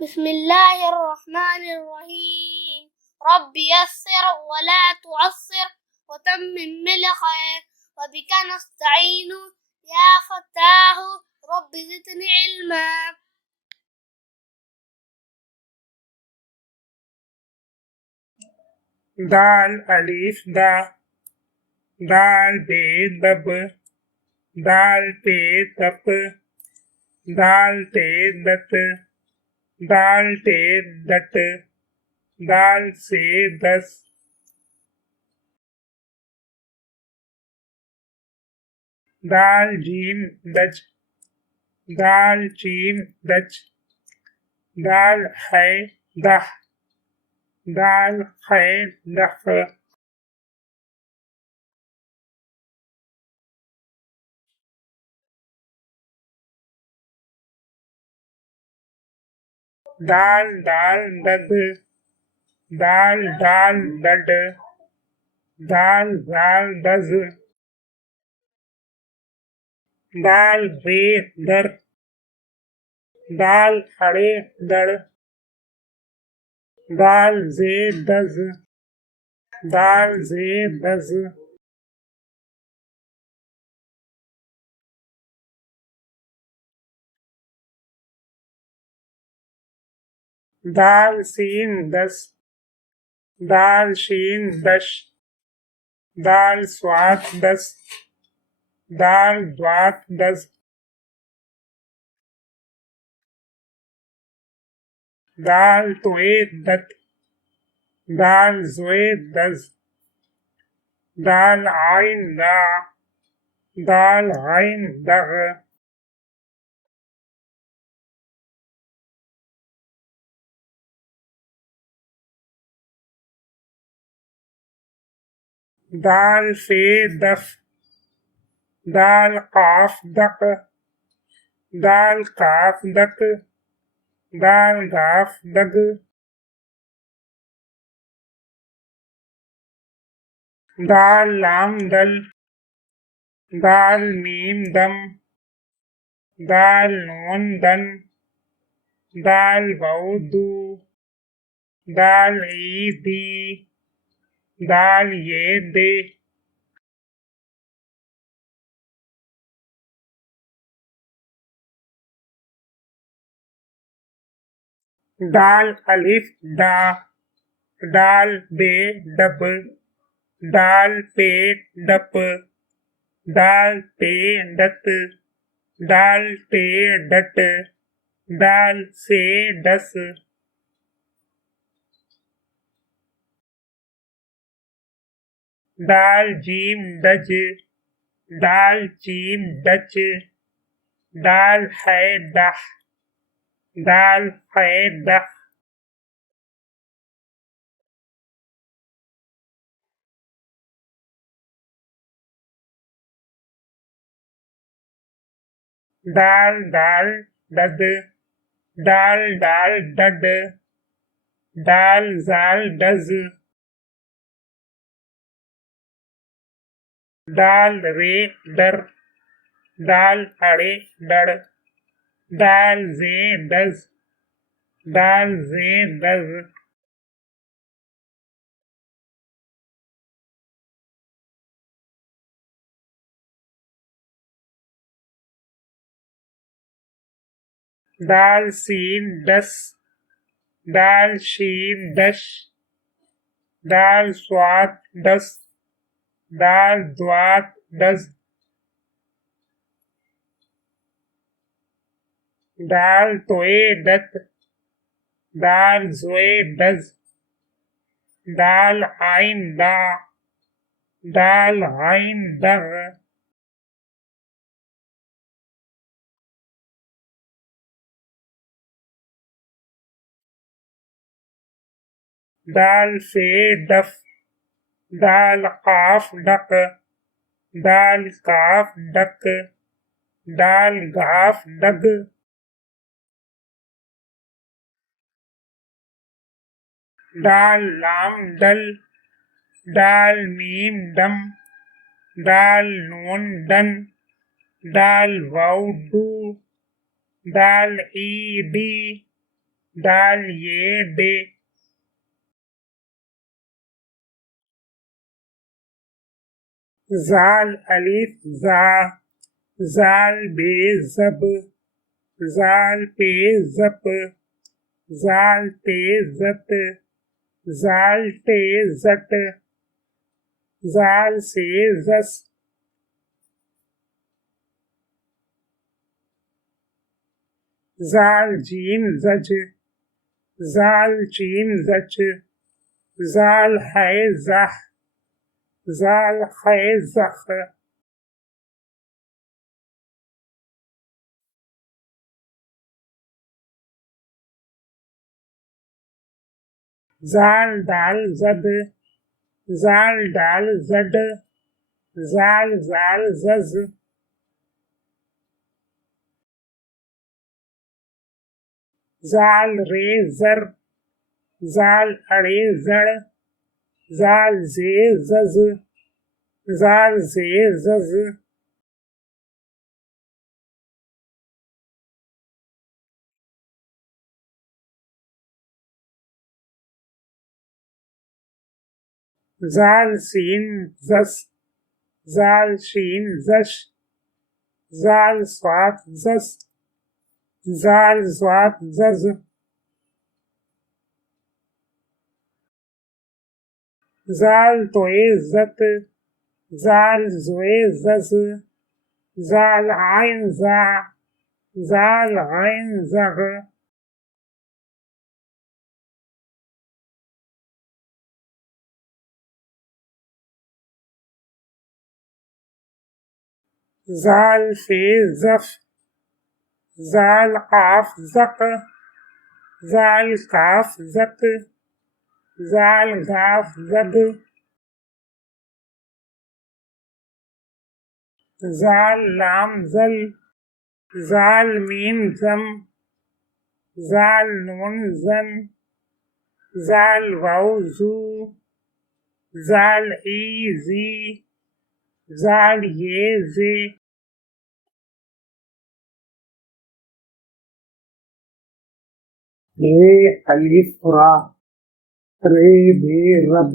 बिस्मिल्लाहिर्रहमानिर्रहीम। रब्बि यस्सिर वला तुअस्सिर वतम्मिम बिलखैर वबिका नस्तईनु या फत्ताहु रब्बि ज़िदनी इल्मा। दाल अलीफ दा, दाल बे दब, दाल पे तप, दाल ते दत, दाल ते दट, दाल से दस, दाल जीम दज, दाल चीम दच, दाल है दह, दाल है दख, दाल दाल दद, दाल दाल दड, दाल दाल दज, दाल बे दर, दाल हड़े दड़, दाल जे दज, दाल जे दज, दाल सीन दस, दाल शीन दश, दाल स्वात दस, दाल द्वात दस, दाल तोए दत, दाल जोए दज, दाल आइन दा, दाल आइन दग, दाल फे दफ, दाल काफ दक, दाल काफ दक, दाल गाफ दग, दाल लाम दल, दाल मीम दम, दाल नून दन, दाल बौदू, दाल ईदी, दाल ये दे, दाल अलिफ दा, दाल बे दब, दाल पे दप, दाल पे दत, दाल पे दट, दाल से दस, दाल जीम दज, दाल चीम दच, दाल है दह, दाल है दह, दाल दाल दद, दाल दाल दड, दाल जाल दज, दाल रे दर, दाल अड़े दड़, दाल जे दज, दाल जे दज, दाल सीन दस, दाल शीन दश, दाल स्वात दस, दाल द्वात दस, दाल तोए दत, दाल जोए दज, दाल आइन दा, दाल आइन दग, दाल से दफ, दाल काफ डक, दाल काफ डक, दाल गाफ डग, दाल लाम दल, दाल मीम दम, दाल नून दन, दाल वाउ दू, दाल ईदी, दाल ये डे जाल अलिफ जा जाल बे जब जाल पे जप जाल ते जत जाल ते जट जाल से जस जाल जीम जज जाल चीम जच जाल है जह जाल है जख जाल दाल जद जाल डाल जड जाल जाल जज जाल रे जर जाल अड़े जड़ जाल जे जज जाल जे जज जाल सीन जस जाल शीन जश जाल स्वात जस जाल स्वात जज जाल तोए जत जाल जोए जज जाल आइन जा जाल आइन जग जाल फे जफ जाल काफ जक जाल काफ जत जाल गाफ जद जाल लाम जल जाल मीम जम जाल नून जन जाल वाउ जू जाल ई जी जाल ये जे रे अलिफ रा रे बे रब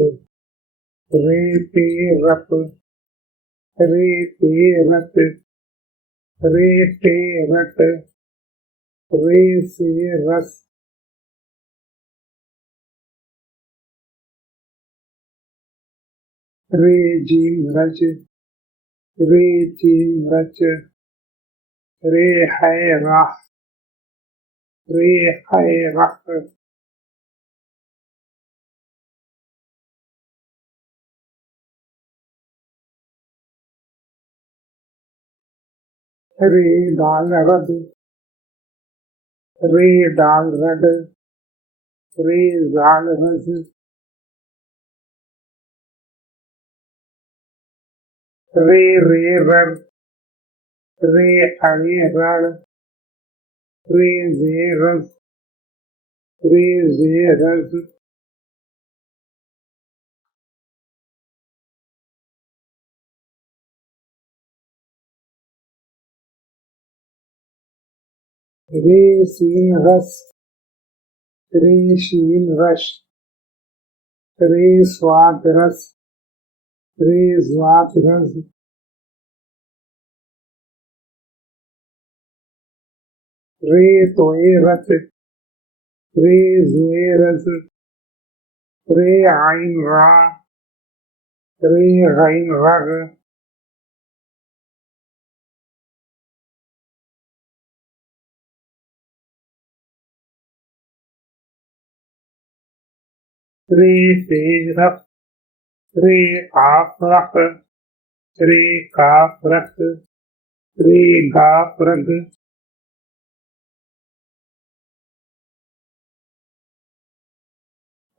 रे पे रप रे पे रत रे पे रट रे से रस रे जी रज रे जी रच रे है राह रे है रख रे दाल रद रे दाल रड रे जाल रज रे रे रर रे अरे रड़ रे जे रस रे जे रस रे सीन रस रे शीन रश रे स्वाद रस रे स्वाद रस रे तोए रत रे जुए रस रे आइन रा रे गैन रग रे पे रफ रे आप रख रे काफ रख रे गाफ रग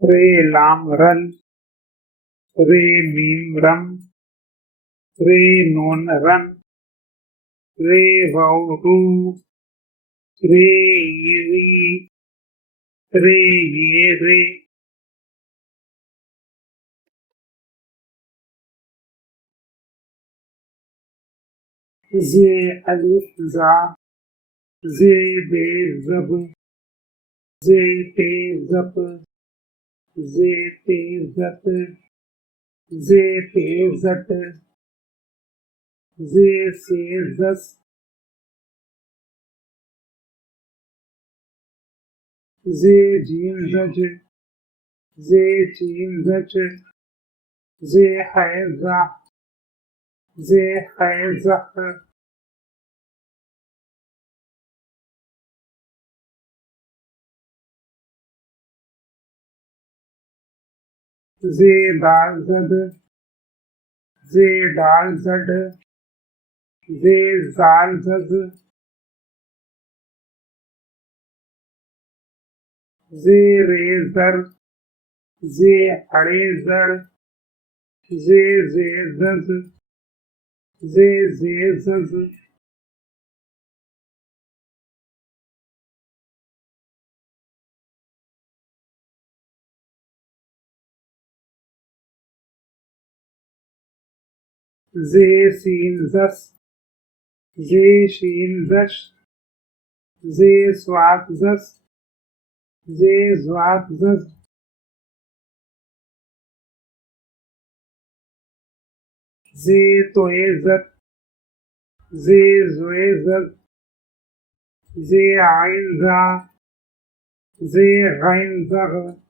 रे लाम रल रे मीम रम रे नून रन रे वाउ रू रे री रे ये रे जे अलिफ जा जे बे जब Ze te zap, ze te zat, ze te zat, ze se zas, ze jim zaj, ze jim zach, ze hai zah, ze hai zah, ze dal zad, ze dal zad, ze zal zaz, ze re zar, ze hare zar, ze zaz, ze zaz, ze sin zas, ze shin zash, ze swat zas, ze zwat zaz, ze toe zat, ze zoe zat, ze ain za, ze ghain zagh,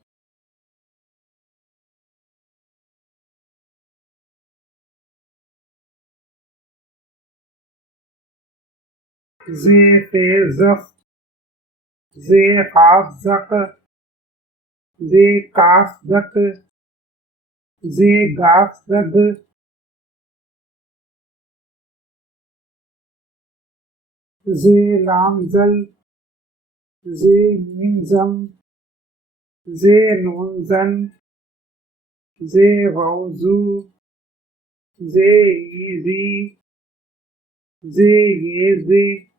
ze fe zaf, ze qaf zaq, ze kaf zak, ze gaf zag, ze lam zal, ze mim zam, ze nun zan, ze gauzu, ze izi, ze yezi,